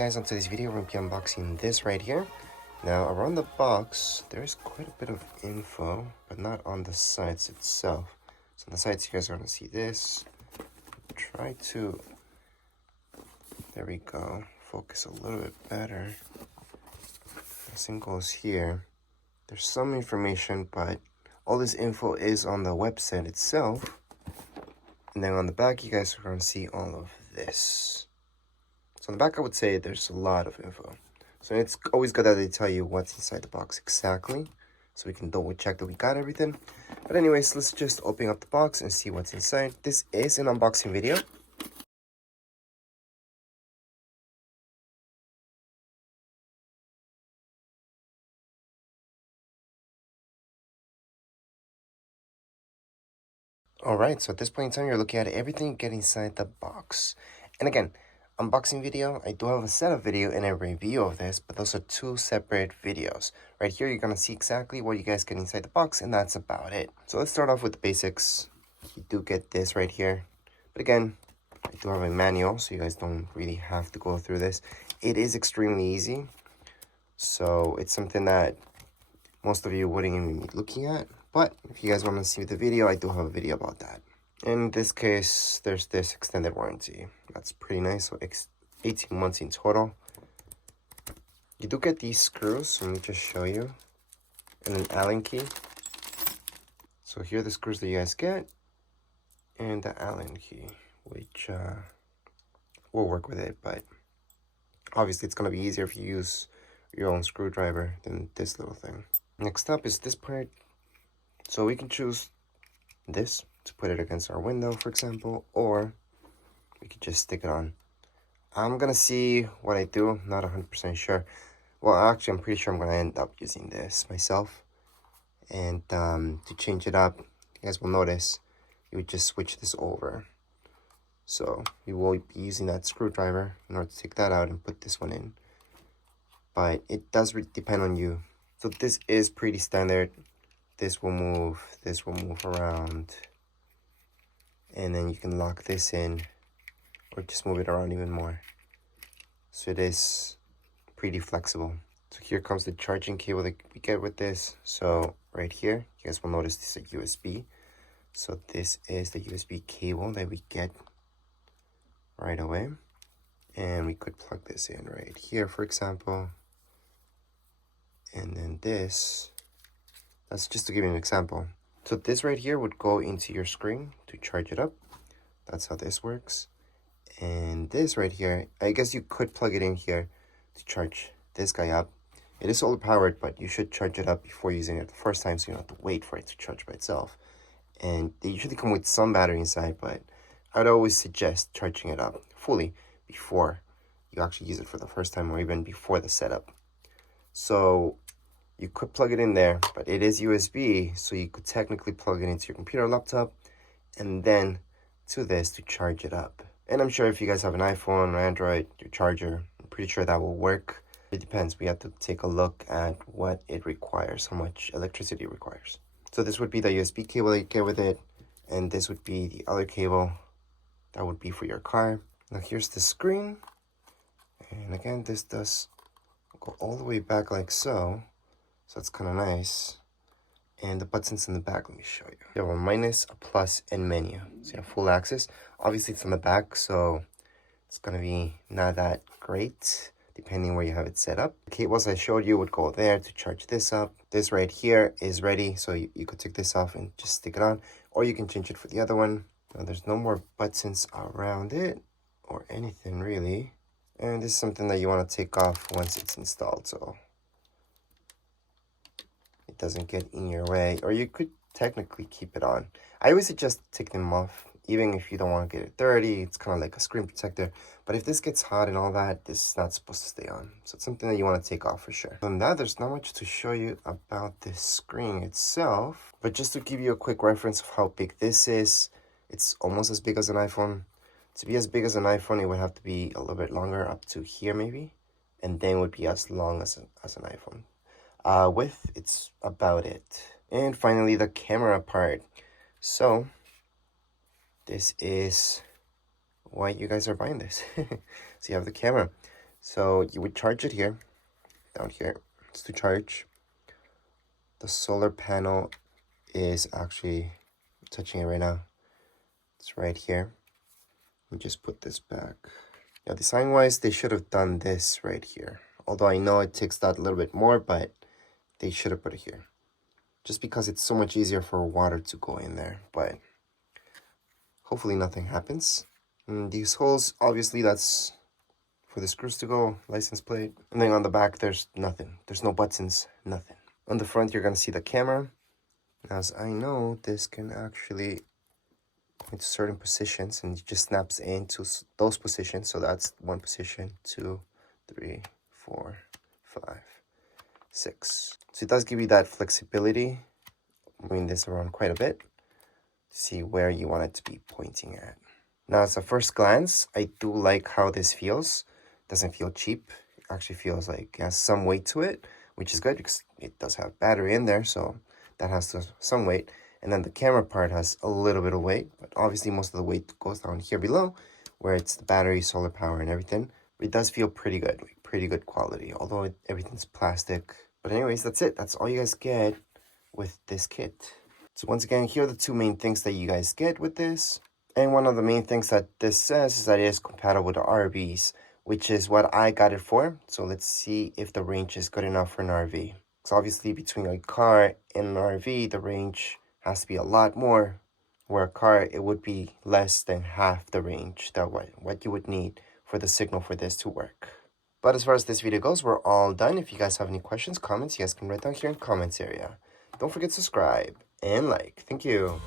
guys, on today's video we're going to be unboxing this right here. Now around the box there's quite a bit of info, but not on the sides itself. So on the sides you guys are going to see this. Try to, there we go, focus a little bit better. This thing goes here. There's some information, but all this info is on the website itself. And then on the back you guys are going to see all of this. So on the back, I would say there's a lot of info. So it's always good that they tell you what's inside the box exactly, so we can double check that we got everything. But anyways, let's just open up the box and see what's inside. This is an unboxing video. Alright, so at this point in time, you're looking at everything you get inside the box. And again, unboxing video, I do have a setup video and a review of this, but those are two separate videos. Right here, you're going to see exactly what you guys get inside the box, and that's about it. So let's start off with the basics. You do get this right here. But again, I do have a manual, so you guys don't really have to go through this. It is extremely easy. So it's something that most of you wouldn't even be looking at. But if you guys want to see the video, I do have a video about that. In this case, there's this extended warranty. That's pretty nice. So 18 months in total. You do get these screws. Let me just show you. And an Allen key. So here are the screws that you guys get. And the Allen key, which will work with it. But obviously, it's going to be easier if you use your own screwdriver than this little thing. Next up is this part. So we can choose this to put it against our window, for example, or we could just stick it on. I'm gonna see what I do, not 100% sure. Well, actually, I'm pretty sure I'm gonna end up using this myself. And to change it up, you guys will notice, you would just switch this over. So we will be using that screwdriver in order to take that out and put this one in. But it does depend on you. So this is pretty standard. This will move around, and then you can lock this in or just move it around even more. So it is pretty flexible. So here comes the charging cable that we get with this. So right here, you guys will notice this is a USB. So this is the USB cable that we get right away. And we could plug this in right here, for example. And then this, that's just to give you an example. So this right here would go into your screen to charge it up. That's how this works. And this right here, I guess you could plug it in here to charge this guy up. It is solar powered, but you should charge it up before using it the first time, so you don't have to wait for it to charge by itself. And they usually come with some battery inside, but I'd always suggest charging it up fully before you actually use it for the first time, or even before the setup. So you could plug it in there, but it is USB, so you could technically plug it into your computer or laptop and then to this to charge it up. And I'm sure if you guys have an iPhone or Android, your charger, I'm pretty sure that will work. It depends. We have to take a look at what it requires, how much electricity it requires. So this would be the USB cable that you get with it, and this would be the other cable that would be for your car. Now here's the screen, and again, this does go all the way back like so. So that's kind of nice. And the buttons in the back, let me show you. You have a minus, a plus, and menu. So you have full access. Obviously, it's on the back, so it's going to be not that great, depending where you have it set up. The cables I showed you would go there to charge this up. This right here is ready, so you could take this off and just stick it on. Or you can change it for the other one. Now, there's no more buttons around it, or anything really. And this is something that you want to take off once it's installed, so it doesn't get in your way, or you could technically keep it on. I always suggest take them off, even if you don't want to get it dirty. It's kind of like a screen protector, but if this gets hot and all that, this is not supposed to stay on. So it's something that you want to take off for sure. Other than that, there's not much to show you about this screen itself, but just to give you a quick reference of how big this is, it's almost as big as an iPhone. To be as big as an iPhone, it would have to be a little bit longer, up to here maybe, and then it would be as long as an iPhone. Width, it's about it. And finally, the camera part. So this is why you guys are buying this. So you have the camera. So you would charge it here, down here. It's to charge. The solar panel is actually touching it right now. It's right here. Let me just put this back. Yeah, design-wise, they should have done this right here. Although I know it takes that a little bit more, but they should have put it here. Just because it's so much easier for water to go in there. But hopefully nothing happens. And these holes, obviously that's for the screws to go, license plate. And then on the back, there's nothing. There's no buttons, nothing. On the front, you're going to see the camera. As I know, this can actually point to certain positions and it just snaps into those positions. So that's one position, 2, 3, 4, 5, 6. So it does give you that flexibility, moving this around quite a bit to see where you want it to be pointing at. Now, as a first glance, I do like how this feels. Doesn't feel cheap. It actually feels like it has some weight to it, which is good because it does have battery in there, so that has some weight. And then the camera part has a little bit of weight, but obviously most of the weight goes down here below, where it's the battery, solar power, and everything. But it does feel pretty good quality, although everything's plastic. But anyways, that's it. That's all you guys get with this kit. So once again, here are the two main things that you guys get with this. And one of the main things that this says is that it is compatible with the RVs, which is what I got it for. So let's see if the range is good enough for an RV. So obviously between a car and an RV, the range has to be a lot more. Where a car, it would be less than half the range that what you would need for the signal for this to work. But as far as this video goes, we're all done. If you guys have any questions, comments, you guys can write down here in the comments area. Don't forget to subscribe and like. Thank you.